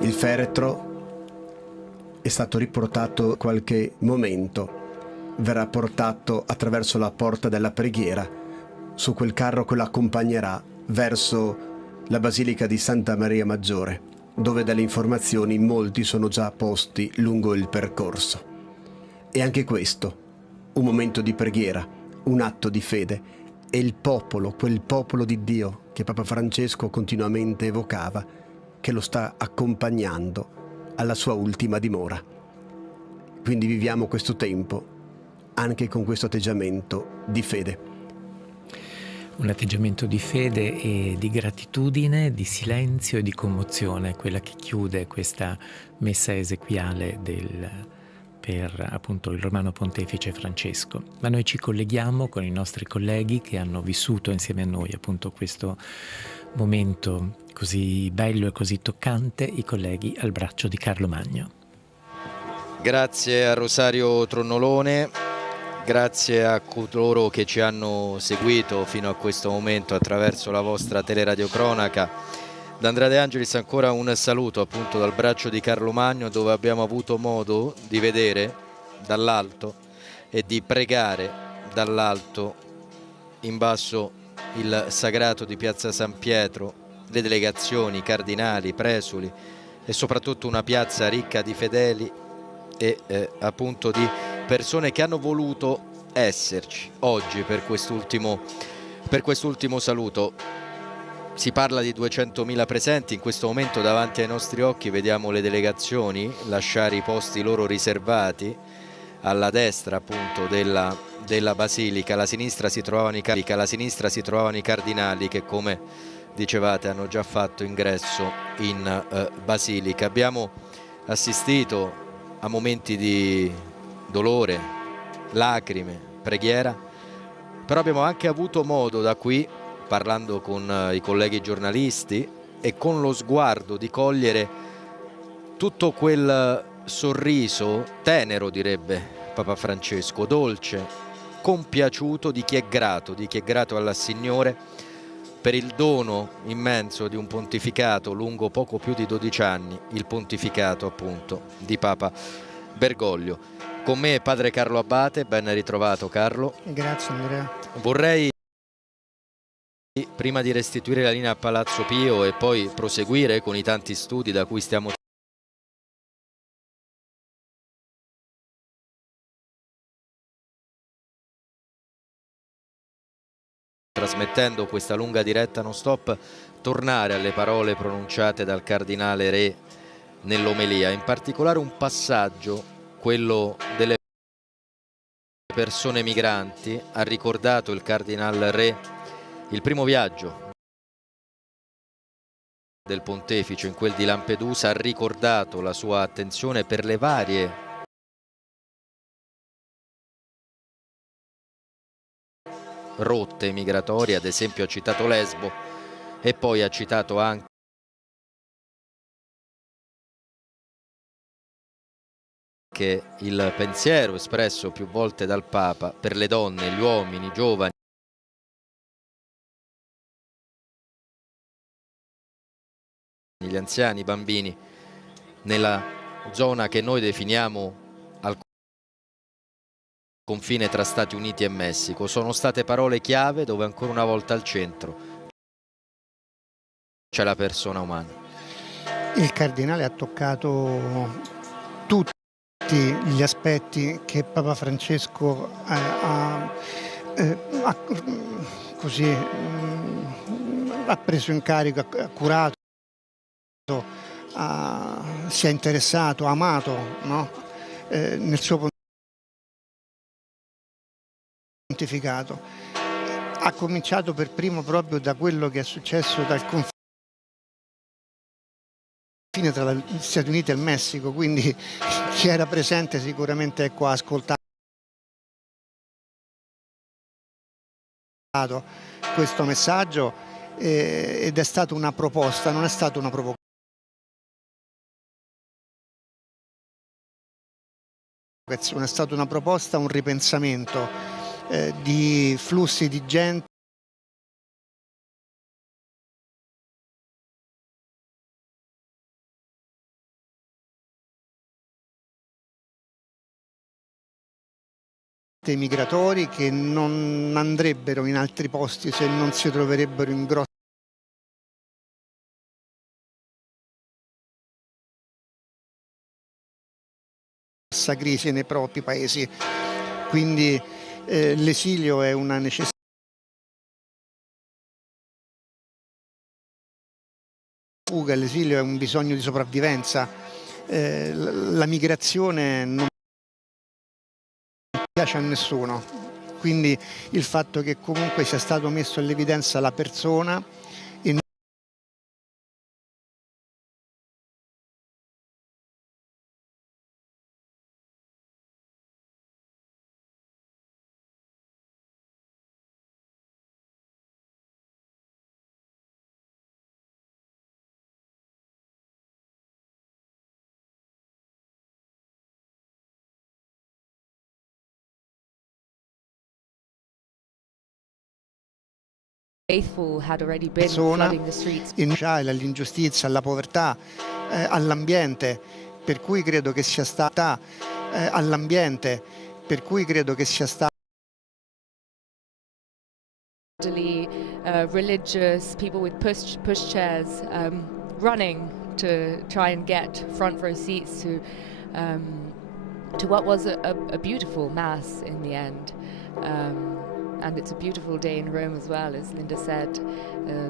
Il feretro è stato riportato qualche momento, verrà portato attraverso la porta della preghiera su quel carro che lo accompagnerà verso la basilica di Santa Maria Maggiore, dove dalle informazioni molti sono già posti lungo il percorso. E anche questo, un momento di preghiera, un atto di fede, e il popolo, quel popolo di Dio che Papa Francesco continuamente evocava, che lo sta accompagnando alla sua ultima dimora. Quindi viviamo questo tempo anche con questo atteggiamento di fede. Un atteggiamento di fede e di gratitudine, di silenzio e di commozione, quella che chiude questa messa esequiale per appunto il Romano Pontefice Francesco. Ma noi ci colleghiamo con i nostri colleghi che hanno vissuto insieme a noi appunto questo momento così bello e così toccante, i colleghi al braccio di Carlo Magno. Grazie a Rosario Tronnolone, grazie a coloro che ci hanno seguito fino a questo momento attraverso la vostra teleradiocronaca. Da Andrea De Angelis ancora un saluto appunto dal braccio di Carlo Magno, dove abbiamo avuto modo di vedere dall'alto e di pregare dall'alto in basso il sagrato di Piazza San Pietro, le delegazioni, i cardinali, i presuli e soprattutto una piazza ricca di fedeli e appunto di persone che hanno voluto esserci oggi per quest'ultimo saluto. Si parla di 200.000 presenti, in questo momento davanti ai nostri occhi vediamo le delegazioni lasciare i posti loro riservati alla destra appunto della basilica. Alla sinistra si trovavano i cardinali che, come dicevate, hanno già fatto ingresso in basilica. Abbiamo assistito a momenti di dolore, lacrime, preghiera, però abbiamo anche avuto modo da qui, parlando con i colleghi giornalisti e con lo sguardo, di cogliere tutto quel sorriso tenero, direbbe Papa Francesco, dolce, compiaciuto di chi è grato al Signore per il dono immenso di un pontificato lungo poco più di 12 anni, il pontificato appunto di Papa Bergoglio. Con me padre Carlo Abbate, ben ritrovato Carlo. Grazie Andrea. Vorrei, prima di restituire la linea a Palazzo Pio e poi proseguire con i tanti studi da cui stiamo trasmettendo questa lunga diretta non stop, tornare alle parole pronunciate dal Cardinale Re nell'omelia, in particolare un passaggio, quello delle persone migranti. Ha ricordato il Cardinal Re il primo viaggio del Pontefice in quel di Lampedusa, ha ricordato la sua attenzione per le varie rotte migratorie, ad esempio ha citato Lesbo e poi ha citato anche il pensiero espresso più volte dal Papa per le donne, gli uomini, i giovani, gli anziani, i bambini, nella zona che noi definiamo al confine tra Stati Uniti e Messico. Sono state parole chiave dove ancora una volta al centro c'è la persona umana. Il Cardinale ha toccato tutti gli aspetti che Papa Francesco ha preso in carico, ha curato, si è interessato, ha amato, no? Nel suo pontificato. Ha cominciato per primo proprio da quello che è successo dal confine tra gli Stati Uniti e il Messico, quindi chi era presente sicuramente ha ascoltato questo messaggio ed è stata una proposta, non è stata una provocazione. È stata una proposta, un ripensamento di flussi di gente migratori che non andrebbero in altri posti se non si troverebbero in grossa crisi nei propri paesi. Quindi l'esilio è una necessità. Fuga, l'esilio è un bisogno di sopravvivenza. La migrazione non piace a nessuno, quindi il fatto che comunque sia stato messo all'evidenza la persona e faithful had already been flooding the streets. All'ingiustizia, alla povertà, all'ambiente, per cui credo che sia stata Religious people with push chairs running to try and get front row seats to what was a beautiful mass in the end. And it's a beautiful day in Rome as well, as Linda said.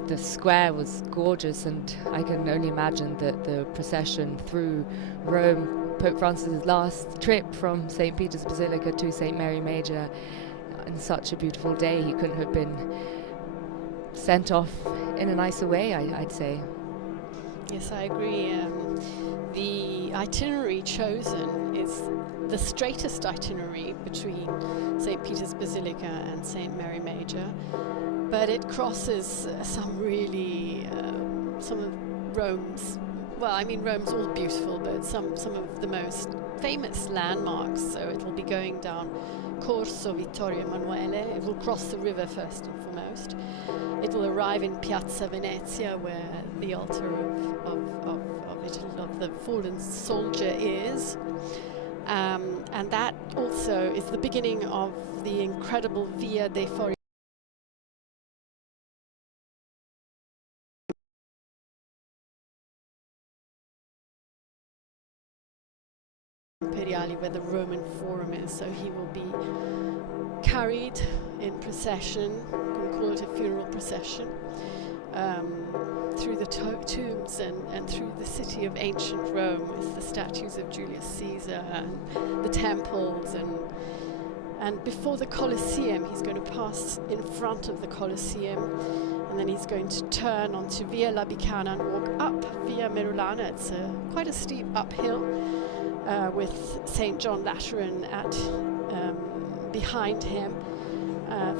The square was gorgeous, and I can only imagine that the procession through Rome, Pope Francis's last trip from St. Peter's Basilica to St. Mary Major, in such a beautiful day, he couldn't have been sent off in a nicer way, I'd say. Yes, I agree. The itinerary chosen is the straightest itinerary between St. Peter's Basilica and St. Mary Major, but it crosses some of Rome's, well, I mean, Rome's all beautiful, but some of the most famous landmarks. So it will be going down Corso Vittorio Emanuele. It will cross the river first and foremost. It will arrive in Piazza Venezia, where the altar of the fallen soldier is. And that also is the beginning of the incredible Via dei Fori Imperiali, where the Roman Forum is. So he will be carried in procession, we call it a funeral procession, through the tombs and through the city of ancient Rome, with the statues of Julius Caesar and the temples, and before the Colosseum. He's going to pass in front of the Colosseum, and then he's going to turn onto Via Labicana and walk up Via Merulana. It's quite a steep uphill, with St. John Lateran behind him,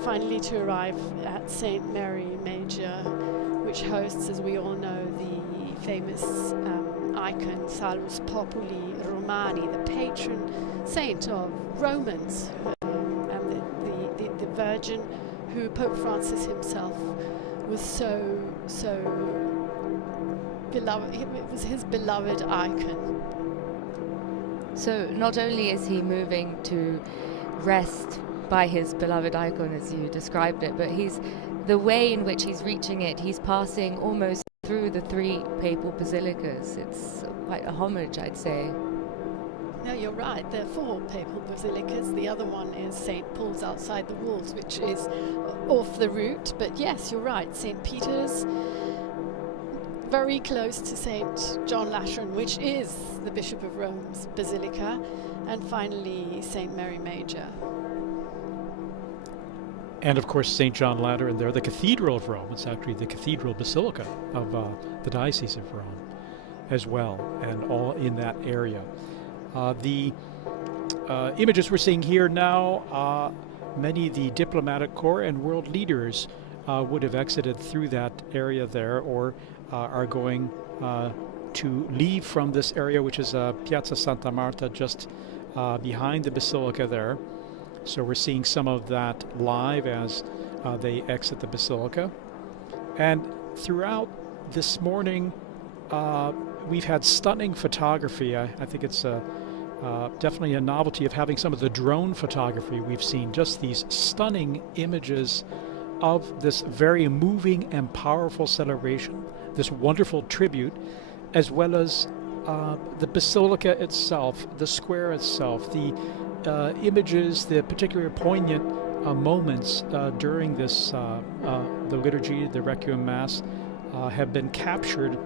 finally to arrive at St. Mary Major, which hosts, as we all know, the famous icon Salus Populi Romani, the patron saint of Romans, and the Virgin who Pope Francis himself was so beloved. It was his beloved icon. So not only is he moving to rest by his beloved icon, as you described it, but the way in which he's reaching it, he's passing almost through the three papal basilicas. It's quite a homage, I'd say. No, you're right. There are four papal basilicas. The other one is St. Paul's outside the walls, which is off the route. But yes, you're right. St. Peter's, very close to St. John Lateran, which is the Bishop of Rome's basilica, and finally St. Mary Major. And of course, St. John Lateran there, the Cathedral of Rome. It's actually the Cathedral Basilica of the Diocese of Rome as well, and all in that area. The images we're seeing here now, many of the diplomatic corps and world leaders would have exited through that area there, or are going to leave from this area, which is Piazza Santa Marta, just behind the Basilica there. So we're seeing some of that live as they exit the Basilica. And throughout this morning, we've had stunning photography. I think it's definitely a novelty of having some of the drone photography we've seen, just these stunning images of this very moving and powerful celebration, this wonderful tribute, as well as the basilica itself, the square itself, the images, the particular poignant moments during this, the liturgy, the Requiem Mass, have been captured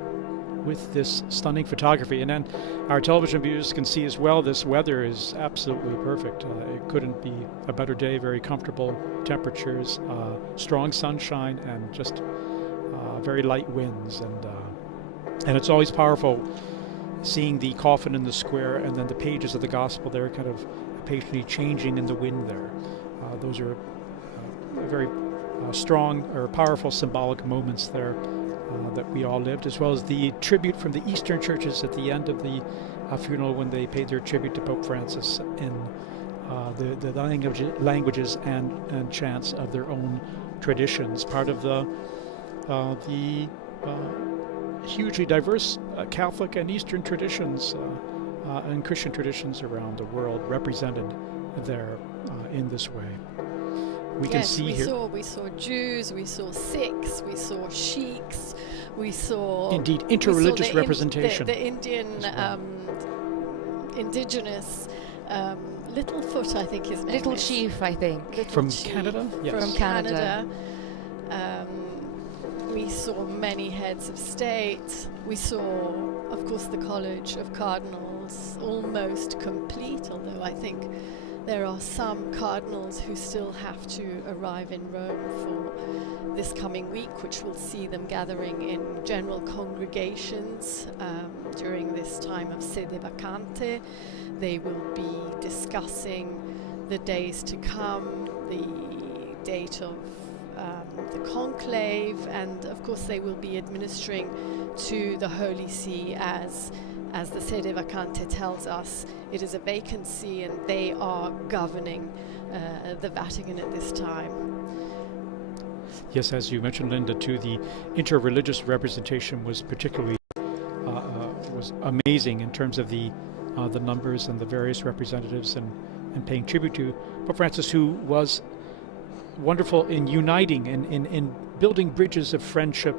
with this stunning photography. And then our television viewers can see as well, this weather is absolutely perfect. It couldn't be a better day, very comfortable temperatures, strong sunshine, and just very light winds. And it's always powerful seeing the coffin in the square and then the pages of the gospel there kind of patiently changing in the wind there. Those are very strong or powerful symbolic moments there that we all lived, as well as the tribute from the Eastern churches at the end of the funeral when they paid their tribute to Pope Francis in the languages and chants of their own traditions, part of the hugely diverse Catholic and Eastern traditions and Christian traditions around the world represented there in this way. We can see here. We saw Jews, we saw Sikhs, we saw Sheiks, we saw indeed interreligious representation. The Indian indigenous Littlefoot, I think his name Little is. Chief, I think. From Canada? Yes. From Canada. We saw many heads of state. We saw, of course, the College of Cardinals almost complete, although I think there are some cardinals who still have to arrive in Rome for this coming week, which will see them gathering in general congregations during this time of sede vacante. They will be discussing the days to come, the date of the conclave, and of course they will be administering to the Holy See as the sede vacante tells us. It is a vacancy and they are governing the Vatican at this time. Yes, as you mentioned, Linda, too, the interreligious representation was particularly was amazing in terms of the numbers and the various representatives and paying tribute to Pope Francis, who was wonderful in uniting and in building bridges of friendship.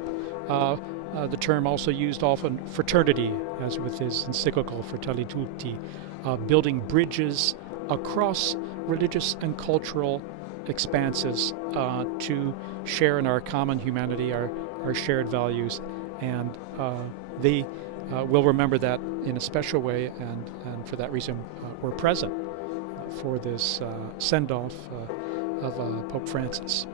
The term also used often fraternity, as with his encyclical Fratelli Tutti, building bridges across religious and cultural expanses to share in our common humanity, our shared values, and they will remember that in a special way, and for that reason were present for this send-off of Pope Francis.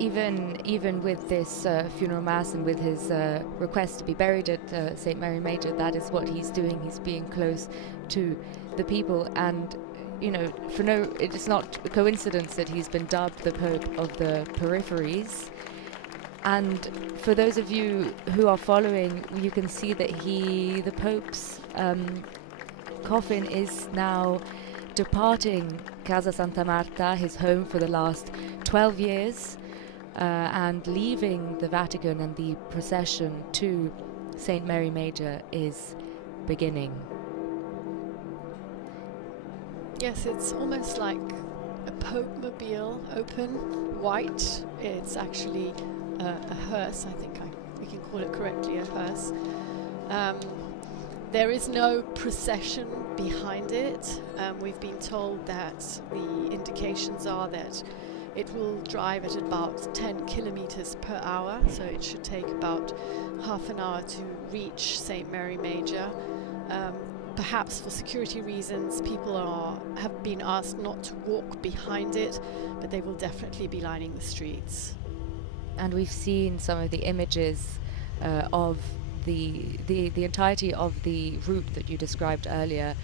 Even with this funeral mass and with his request to be buried at St. Mary Major, that is what he's doing. He's being close to the people, and it is not a coincidence that he's been dubbed the Pope of the peripheries. And for those of you who are following, you can see that the Pope's coffin is now departing Casa Santa Marta, his home for the last 12 years, and leaving the Vatican, and the procession to St. Mary Major is beginning. Yes, it's almost like a Pope-mobile, open, white. It's actually a hearse, I think we can call it correctly, a hearse. There is no procession behind it. We've been told that the indications are that it will drive at about 10 kilometers per hour, so it should take about half an hour to reach St. Mary Major. Perhaps for security reasons, people have been asked not to walk behind it, but they will definitely be lining the streets. And we've seen some of the images of the entirety of the route that you described earlier.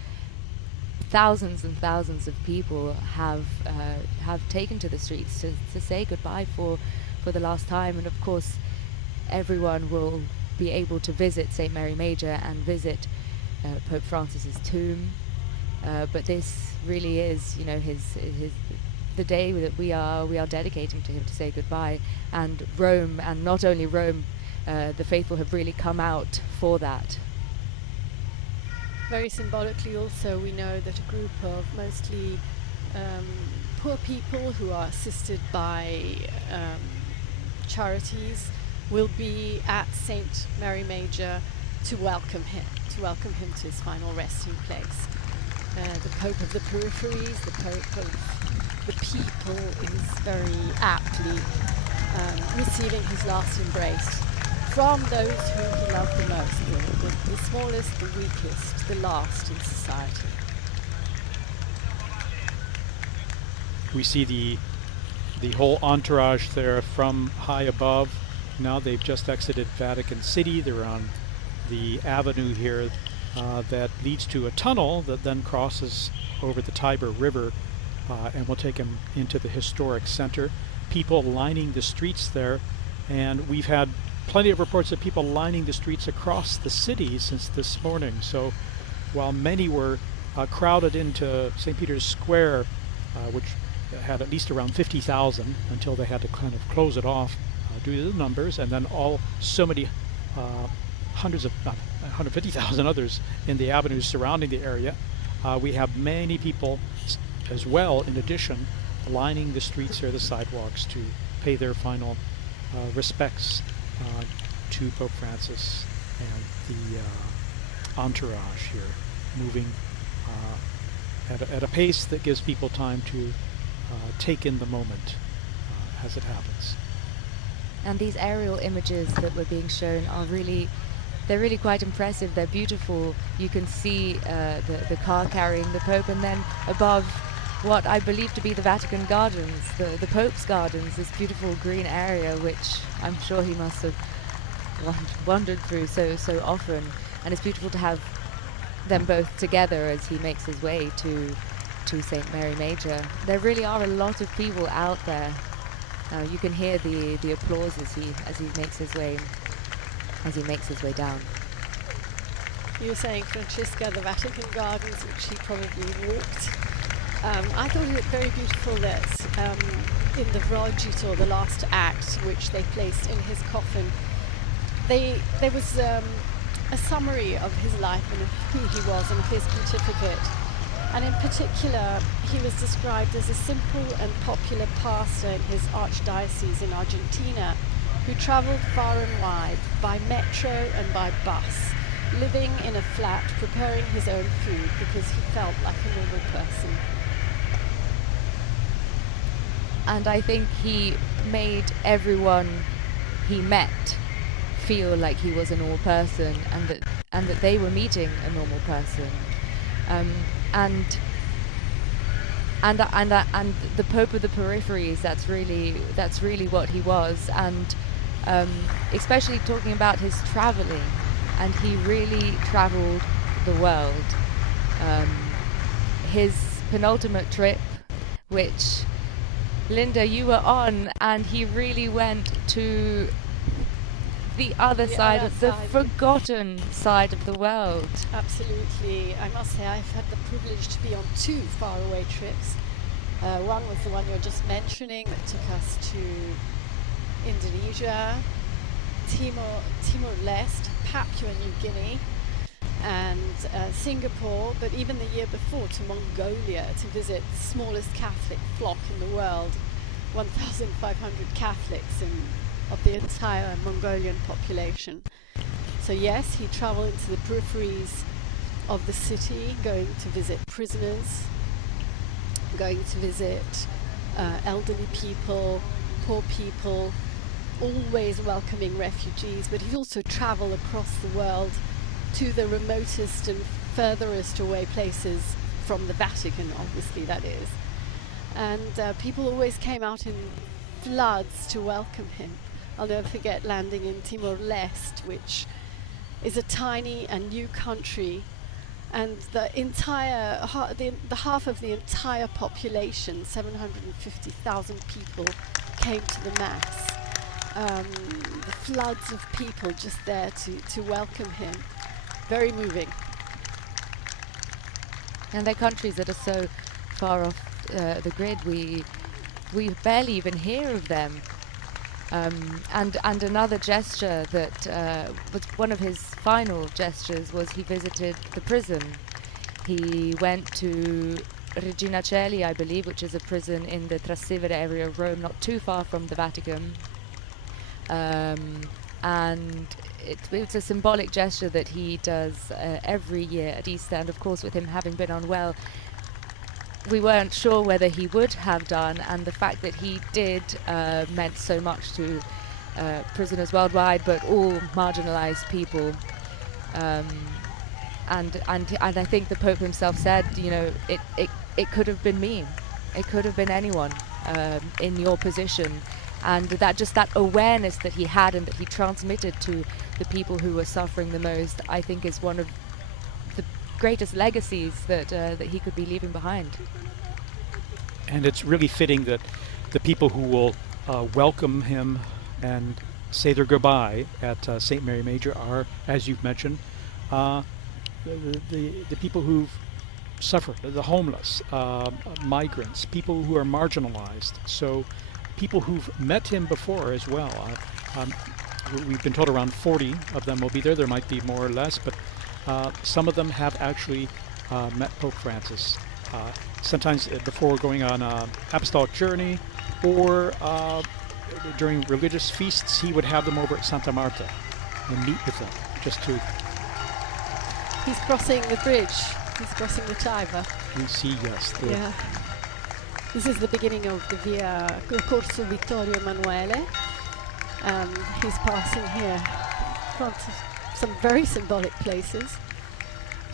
Thousands and thousands of people have taken to the streets to say goodbye for the last time, and of course everyone will be able to visit St. Mary Major and visit Pope Francis's tomb, but this really is, the day that we are dedicating to him to say goodbye. And Rome, and not only Rome, the faithful have really come out for that. very symbolically also we know that a group of mostly poor people who are assisted by charities will be at St. Mary Major to welcome him to his final resting place. The Pope of the Peripheries, the Pope of the people, is very aptly receiving his last embrace from those whom he loved the most, the smallest, the weakest, the last in society. We see the whole entourage there from high above. Now they've just exited Vatican City. They're on the avenue here that leads to a tunnel that then crosses over the Tiber River and will take them into the historic center. People lining the streets there, and we've had plenty of reports of people lining the streets across the city since this morning. So while many were crowded into St. Peter's Square, which had at least around 50,000 until they had to kind of close it off due to the numbers, and then so many hundreds of, not 150,000 others in the avenues surrounding the area. We have many people as well, in addition, lining the streets or the sidewalks to pay their final respects to Pope Francis and the entourage here, moving at a pace that gives people time to take in the moment as it happens. And these aerial images that were being shown are they're really quite impressive. They're beautiful. You can see the car carrying the Pope, and then above what I believe to be the Vatican Gardens, the Pope's Gardens, this beautiful green area, which I'm sure he must have wandered through so often. And it's beautiful to have them both together as he makes his way to St. Mary Major. There really are a lot of people out there. You can hear the applause as he makes his way down. You were saying, Franciska, the Vatican Gardens, which he probably walked. I thought it very beautiful that in the Rogito, the last act, which they placed in his coffin, there was a summary of his life and of who he was and of his pontificate. And in particular, he was described as a simple and popular pastor in his archdiocese in Argentina, who travelled far and wide by metro and by bus, living in a flat, preparing his own food because he felt like a normal person. And I think he made everyone he met feel like he was a normal person, and that they were meeting a normal person. And the Pope of the Peripheries, that's really what he was. And especially talking about his traveling, and he really traveled the world. His penultimate trip, which Linda, you were on, and he really went to the other side, the forgotten side of the world. Absolutely. I must say I've had the privilege to be on 2 faraway trips. One was the one you're just mentioning that took us to Indonesia, Timor-Leste, Papua New Guinea, and Singapore, but even the year before to Mongolia to visit the smallest Catholic flock in the world, 1,500 Catholics of the entire Mongolian population. So yes, he travelled into the peripheries of the city, going to visit prisoners, going to visit elderly people, poor people, always welcoming refugees, but he'd also travel across the world to the remotest and furthest away places from the Vatican, obviously, that is. And people always came out in floods to welcome him. I'll never forget landing in Timor-Leste, which is a tiny and new country, and the half of the entire population, 750,000 people, came to the Mass. The floods of people just there to welcome him. Very moving. And they're countries that are so far off the grid, we barely even hear of them. And another gesture that was one of his final gestures was he visited the prison. He went to Regina Coeli, I believe, which is a prison in the Trastevere area of Rome, not too far from the Vatican. And it's a symbolic gesture that he does every year at Easter. And of course, with him having been unwell, we weren't sure whether he would have done, and the fact that he did meant so much to prisoners worldwide, but all marginalized people. And I think the Pope himself said, you know, it could have been me, it could have been anyone in your position, and that awareness that he had and that he transmitted to the people who were suffering the most, I think is one of the greatest legacies that he could be leaving behind. And it's really fitting that the people who will welcome him and say their goodbye at St. Mary Major are, as you've mentioned, the people who've suffered, the homeless, migrants, people who are marginalized. So people who've met him before as well. We've been told around 40 of them will be there. There might be more or less, but some of them have actually met Pope Francis. Sometimes before going on an apostolic journey, or during religious feasts, he would have them over at Santa Marta and meet with them, just to... He's crossing the bridge. He's crossing the Tiber. You see, yes. Yeah. This is the beginning of the Via Corso Vittorio Emanuele. He's passing here in front of some very symbolic places.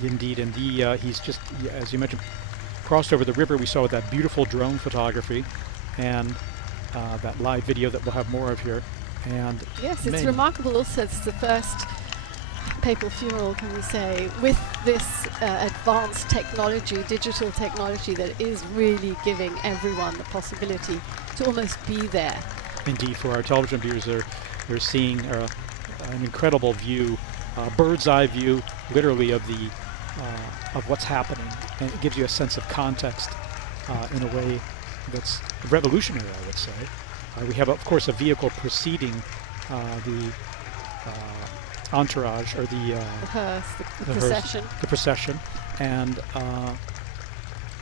Indeed, and he's just, as you mentioned, crossed over the river. We saw that beautiful drone photography and that live video that we'll have more of here. And yes, it's remarkable also. It's the first papal funeral, can we say, with this advanced technology, digital technology, that is really giving everyone the possibility to almost be there. Indeed, for our television viewers, they're seeing an incredible view, bird's eye view, literally, of what's happening, and it gives you a sense of context in a way that's revolutionary, I would say. We have, of course, a vehicle preceding the entourage, or the hearse, the procession. The procession, and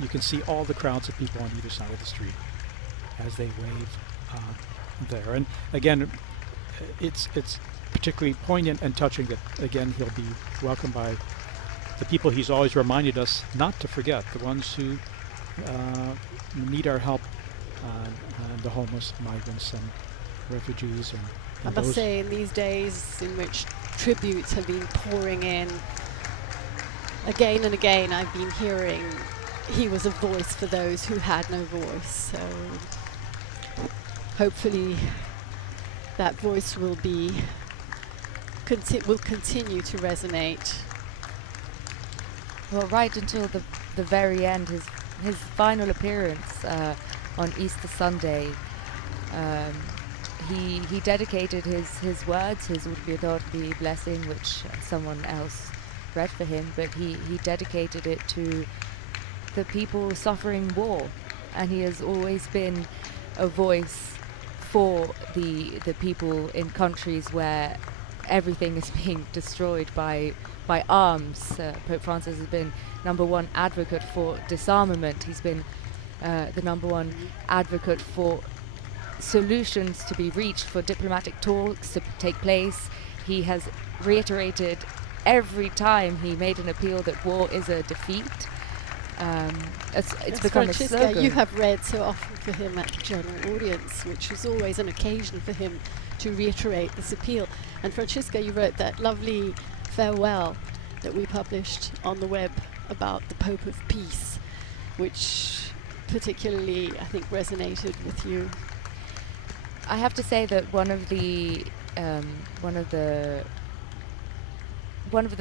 you can see all the crowds of people on either side of the street as they wave there. And again, it's particularly poignant and touching that, again, he'll be welcomed by the people he's always reminded us not to forget, the ones who need our help, the homeless, migrants, and refugees. And I must say, in these days in which tributes have been pouring in, again and again I've been hearing he was a voice for those who had no voice. So hopefully that voice will continue to resonate. Well, right until the very end, his final appearance on Easter Sunday, he dedicated his words, his Urbi et Orbi blessing, which someone else read for him, but he dedicated it to the people suffering war, and he has always been a voice for the people in countries where everything is being destroyed by arms. Pope Francis has been #1 advocate for disarmament. He's been the #1 advocate for solutions to be reached, for diplomatic talks to take place. He has reiterated every time he made an appeal that war is a defeat. It's become Franciska, a slogan. You have read so often for him at the general audience, which was always an occasion for him to reiterate this appeal. And Franciska, you wrote that lovely farewell that we published on the web about the Pope of Peace, which particularly, I think, resonated with you. I have to say that one of the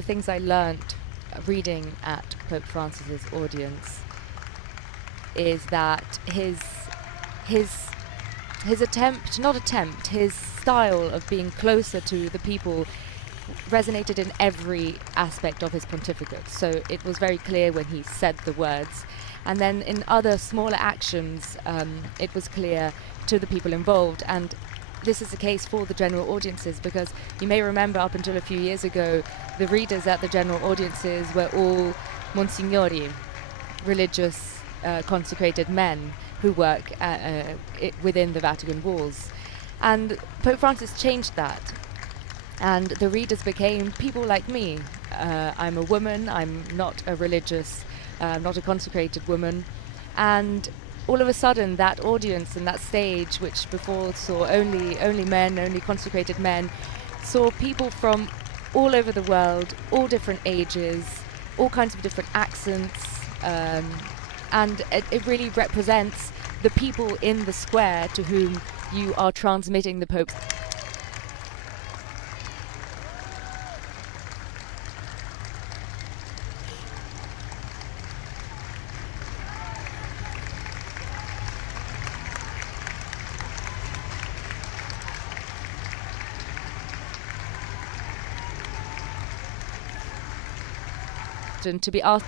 things I learnt reading at Pope Francis's audience is that his style of being closer to the people resonated in every aspect of his pontificate. So it was very clear when he said the words, and then in other smaller actions it was clear to the people involved. And this is the case for the general audiences, because you may remember up until a few years ago, the readers at the general audiences were all Monsignori, religious consecrated men who work within the Vatican walls. And Pope Francis changed that. And the readers became people like me. I'm a woman, I'm not a religious, not a consecrated woman. And all of a sudden, that audience and that stage, which before saw only men, only consecrated men, saw people from all over the world, all different ages, all kinds of different accents, and it really represents the people in the square to whom you are transmitting the Pope's. To be asked.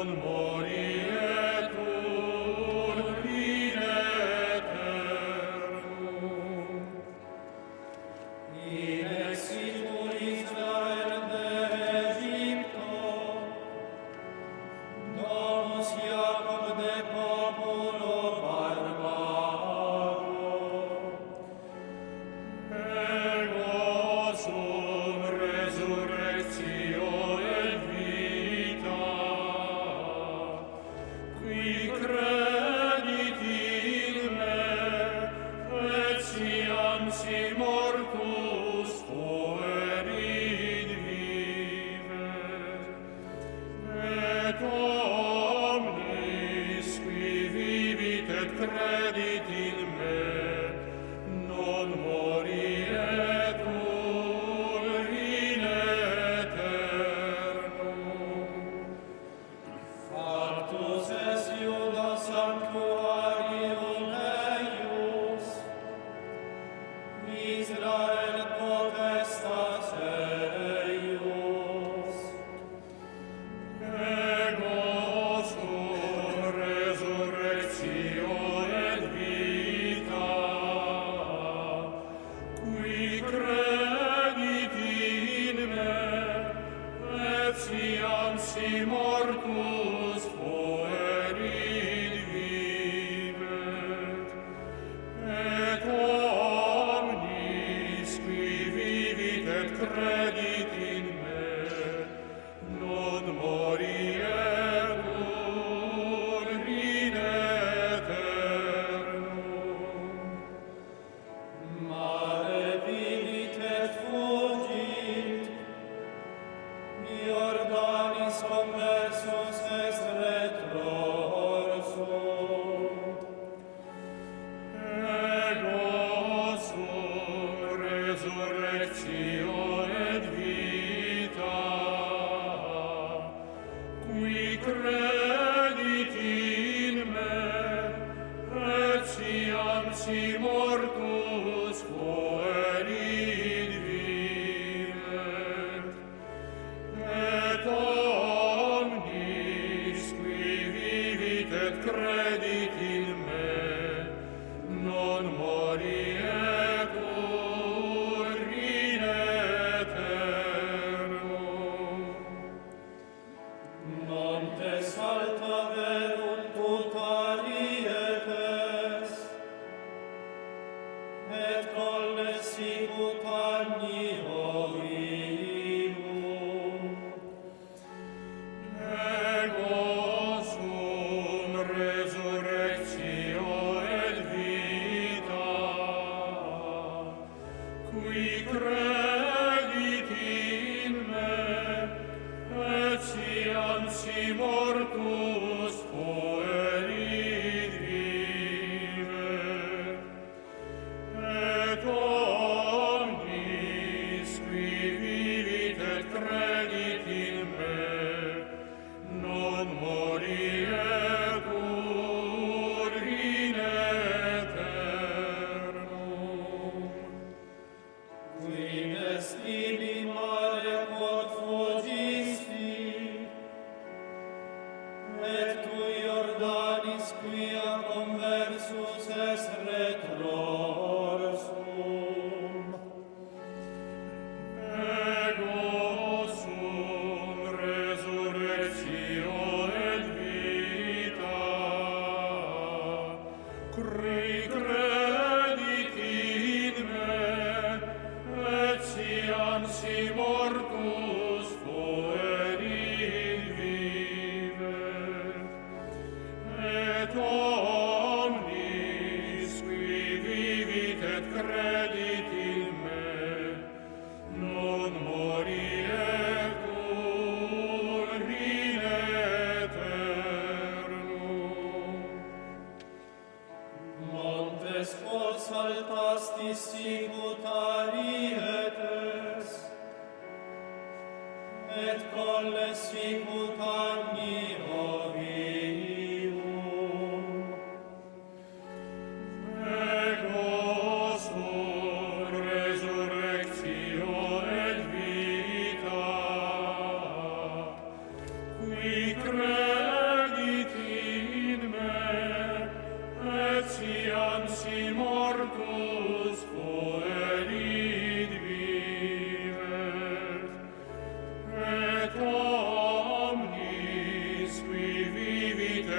Qui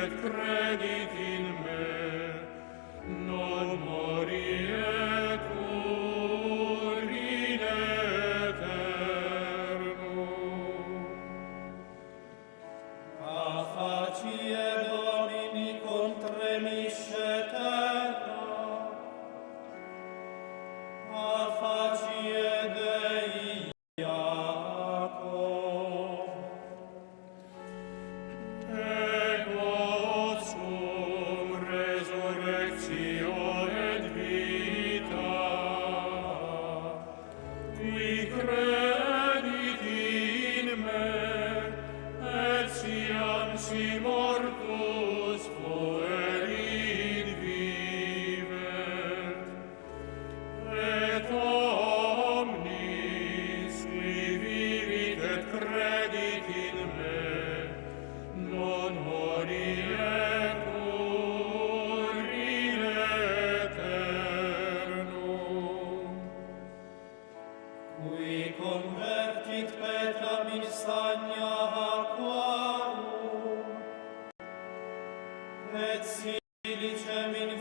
et credit in me, non morietur in aeternum. A facie Domini contremisce terra, a facie Dei Iaco. Ego sum resurrectio et vita, qui credit in me, et siam si mortus fuerit vivet, et omnis qui vivit et credit in me, non morietur in aeternum. Qui convertit Petram in stagna aquarum, et silicem in